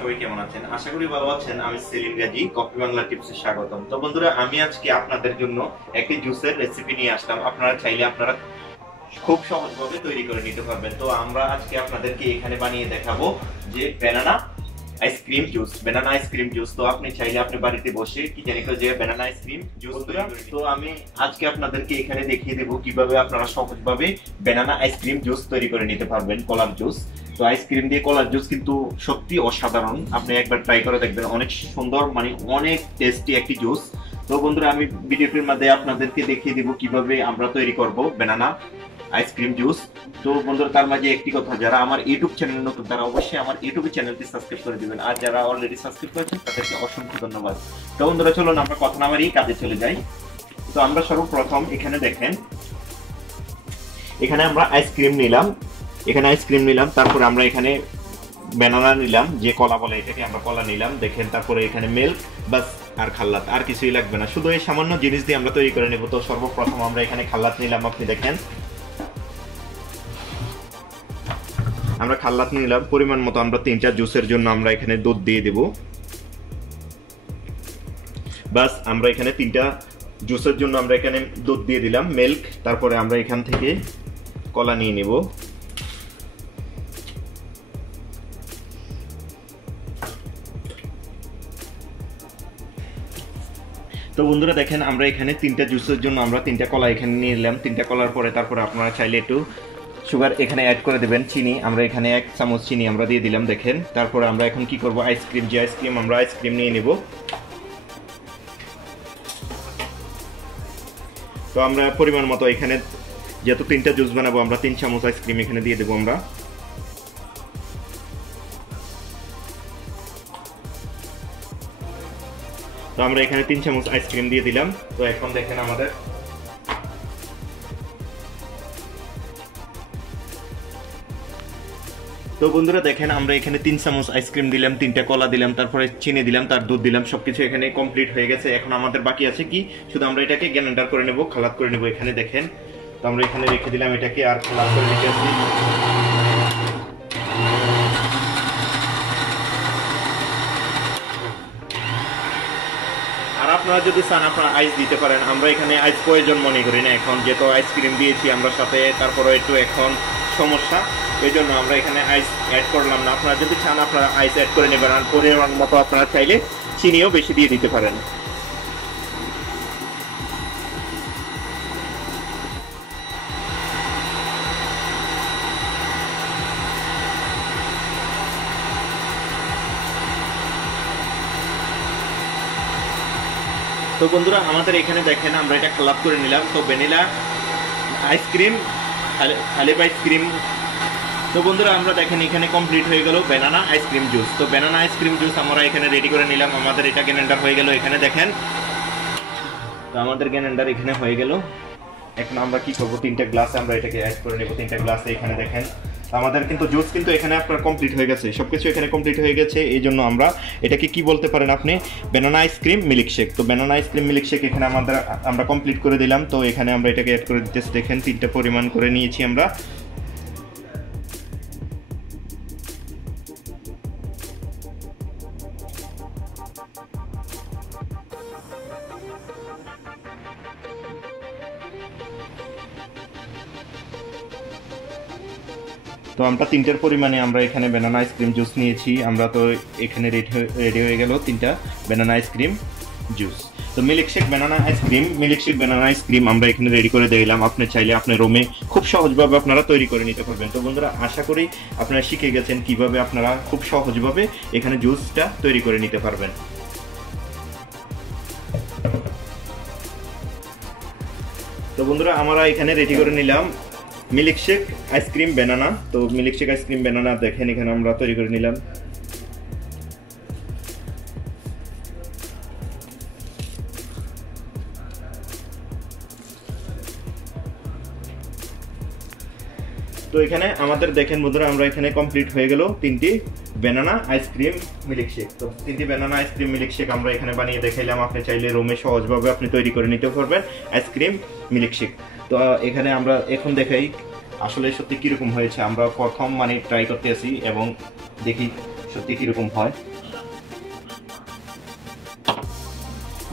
সবাই কেমন আছেন? আশা করি ভালো আছেন। আমি সেলিম গাজী, কফি বাংলা টিপসে স্বাগতম। তো বন্ধুরা, আমি আজকে আপনাদের জন্য একটি জুসের রেসিপি নিয়ে আসলাম। আপনারা চাইলে আপনারা খুব সহজভাবে তৈরি করে নিতে পারবেন। তো আমরা আজকে আপনাদেরকে এখানে বানিয়ে দেখাবো যে banana ice cream juice. Banana ice cream juice তো আপনি চাইলে আপনি বাড়িতে বসে কি জানি যে ব্যানানা আইসক্রিম জুস তৈরি করে। তো আমি আজকে আপনাদেরকে এখানে দেখিয়ে দেব কিভাবে আপনারা সহজভাবে ব্যানানা আইসক্রিম জুস তৈরি করে নিতে পারবেন, কলার জুস। তো আইসক্রিম দিয়ে কলার জুস কিন্তু সত্যি অসাধারণ, আপনি একবার ট্রাই করে দেখবেন। অনেক সুন্দর, মানে অনেক টেস্টি একটি জুস। তো বন্ধুরা, আমি ভিডিওটির মধ্যে আপনাদেরকে দেখিয়ে দিব কিভাবে আমরা তৈরি করব ব্যানানা আইসক্রিম জুস। তো বন্ধুরা, তার মাঝে একটি কথা, যারা আমার ইউটিউব চ্যানেল নতুন তারা অবশ্যই আমার ইউটিউব চ্যানেলটি সাবস্ক্রাইব করে দিবেন, আর যারা অলরেডি সাবস্ক্রাইব করেছেন তাদেরকে অসংখ্য ধন্যবাদ। তো বন্ধুরা, চলুন আমরা কথা না বাড়িয়ে কাজে চলে যাই। তো আমরা সর্বপ্রথম এখানে দেখেন, এখানে আমরা আইসক্রিম নিলাম, তারপরে আমরা এখানে ব্যানানা নিলাম, যে কলা বলে এটাকে আমরা কলা নিলাম দেখেন। তারপরে এখানে মিল্ক, বাস, আর খাল্লাত, আর কিছুই লাগবে না, শুধু এই সামান্য জিনিস দিয়ে আমরা তৈরি করে নেব। তো সর্বপ্রথম আমরা এখানে খাল্লাত নিলাম, আপনি দেখেন আমরা খাল্লাত নিলাম পরিমাণ মতো। আমরা 3টা জুসের জন্য আমরা এখানে দুধ দিয়ে দেব, বাস। আমরা এখানে 3টা জুসের জন্য আমরা এখানে দুধ দিয়ে দিলাম, মিল্ক। তারপরে আমরা এখান থেকে কলা নিয়ে নেব। তো বন্ধুরা দেখেন, আমরা এখানে 3টা জুসের জন্য আমরা 3টা কলা এখানে নিয়ে নিলাম। 3টা কলার পরে তারপরে আপনারা চাইলে একটু সুগার এখানে অ্যাড করে দেবেন, চিনি। আমরা এখানে 1 চামচ চিনি আমরা দিয়ে দিলাম দেখেন। তারপরে আমরা এখন কি করব, আইসক্রিম, যে আইসক্রিম আমরা আইসক্রিম নিয়ে নেব। তো আমরা পরিমাণ মতো এখানে, যেহেতু 3টা জুস বানাবো, আমরা 3 চামচ আইসক্রিম এখানে দিয়ে দেবো আমরা। তো আমরা এখানে 3 চামচ আইসক্রিম দিয়ে দিলাম। তো এখন দেখেন আমাদের তো বন্ধুরা দেখেন, আমরা এখানে 3 চামচ আইসক্রিম দিলাম, 3টা কলা দিলাম, তারপরে চিনি দিলাম, তার দুধ দিলাম, সবকিছু এখানে কমপ্লিট হয়ে গেছে। এখন আমাদের বাকি আছে কি, শুধু আমরা এটাকে গ্রাইন্ডার করে নেব, খালাত করে নেব। এখানে দেখেন, তো আমরা এখানে রেখে দিলাম এটাকে, আর খালাত করে নিতেছি। আর আপনারা যদি চান আপনারা আইস দিতে পারেন, আমরা এখানে আইস প্রয়োজন মনে করি না এখন, যেহেতু আইসক্রিম দিয়েছি আমরা সাথে, তারপরে একটু এখন সমস্যা, এই জন্য আমরা এখানে আইস অ্যাড করলাম না। আপনারা যদি চান আপনারা আইস অ্যাড করে নেবেন, আর পরিমাণ মতো আপনারা চাইলে চিনিও বেশি দিয়ে দিতে পারেন। তো বন্ধুরা, আমাদের এখানে দেখেন আমরা এটা খালাপ করে নিলাম। তো ভ্যানিলা আইসক্রিম, হালিব আইসক্রিম। তো বন্ধুরা, আমরা দেখেন এখানে কমপ্লিট হয়ে গেল ব্যানানা আইসক্রিম জুস। তো ব্যানানা আইসক্রিম জুস আমরা এখানে রেডি করে নিলাম, আমাদের এটা গ্রাইন্ডার হয়ে গেল। এখানে দেখেন, তো আমাদের গ্রাইন্ডার এখানে হয়ে গেল। এখন আমরা কি করব, 3টা গ্লাসে আমরা এটাকে অ্যাড করে নেব। 3টা গ্লাসে এখানে দেখেন আমাদের কিন্তু জুস কিন্তু এখানে আপনার কমপ্লিট হয়ে গেছে, সবকিছু এখানে কমপ্লিট হয়ে গেছে। এই জন্য আমরা এটাকে কি বলতে পারেন আপনি, ব্যানানা আইসক্রিম মিল্কশেক। তো ব্যানানা আইসক্রিম মিল্কশেক এখানে আমরা কমপ্লিট করে দিলাম। তো এখানে আমরা এটাকে অ্যাড করে দিতেছি দেখেন, 3টা পরিমাণ করে নিয়েছি আমরা। তো আমরা 3টার পরিমাণে আমরা এখানে ব্যানানা আইসক্রিম জুস নিয়েছি আমরা। তো এখানে রেডি হয়ে গেল 3টা ব্যানানা আইসক্রিম জুস। তো মিল্কশেক ব্যানানা আইসক্রিম আমরা এখানে রেডি করে দিলাম। আপনি চাইলে আপনার রুমে খুব সহজভাবে আপনারা তৈরি করে নিতে পারবেন। তো বন্ধুরা, আশা করি আপনারা শিখে গেছেন কিভাবে আপনারা খুব সহজভাবে এখানে জুসটা তৈরি করে নিতে পারবেন। তো বন্ধুরা, আমরা এখানে রেডি করে নিলাম মিল্কশেক আইসক্রিম ব্যানানা। তো মিল্কশেক আইসক্রিম ব্যানানা দেখেন এখানে আমরা তৈরি করে নিলাম। তো এখানে আমাদের দেখেন বন্ধুরা, আমরা এখানে কমপ্লিট হয়ে গেল 3টি ব্যানানা আইসক্রিম মিল্কশেক। তো 3টি ব্যানানা আইসক্রিম মিল্কশেক আমরা এখানে বানিয়ে দেখাইলাম। আপনি চাইলে রুমে সহজভাবে আপনি তৈরি করে নিতে পারবেন আইসক্রিম মিল্কশেক। তো এখানে আমরা এখন দেখাই আসলে সত্যি কিরকম হয়েছে। আমরা প্রথম ট্রাই করতে আসি এবং দেখি সত্যি কিরকম হয়।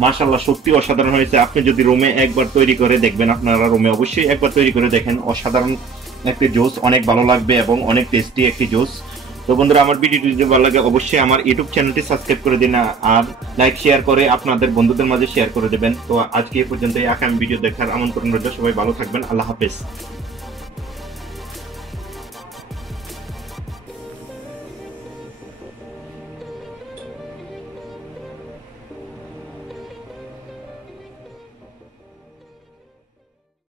মাশাআল্লাহ সত্যি অসাধারণ হয়েছে। আপনি যদি রুমে একবার তৈরি করে দেখবেন, আপনারা রুমে অবশ্যই একবার তৈরি করে দেখেন, অসাধারণ একটি জুস, অনেক ভালো লাগবে এবং অনেক টেস্টি একটি জুস। তো বন্ধুরা, আমার ভিডিওটি যদি ভালো লাগে অবশ্যই আমার ইউটিউব চ্যানেলটি সাবস্ক্রাইব করে দিন আর লাইক শেয়ার করে আপনাদের বন্ধুদের মাঝে শেয়ার করে দেবেন। তো আজকে এই পর্যন্তই, আগামী ভিডিও দেখার আমন্ত্রণ রইল। সবাই ভালো থাকবেন, আল্লাহ হাফেজ।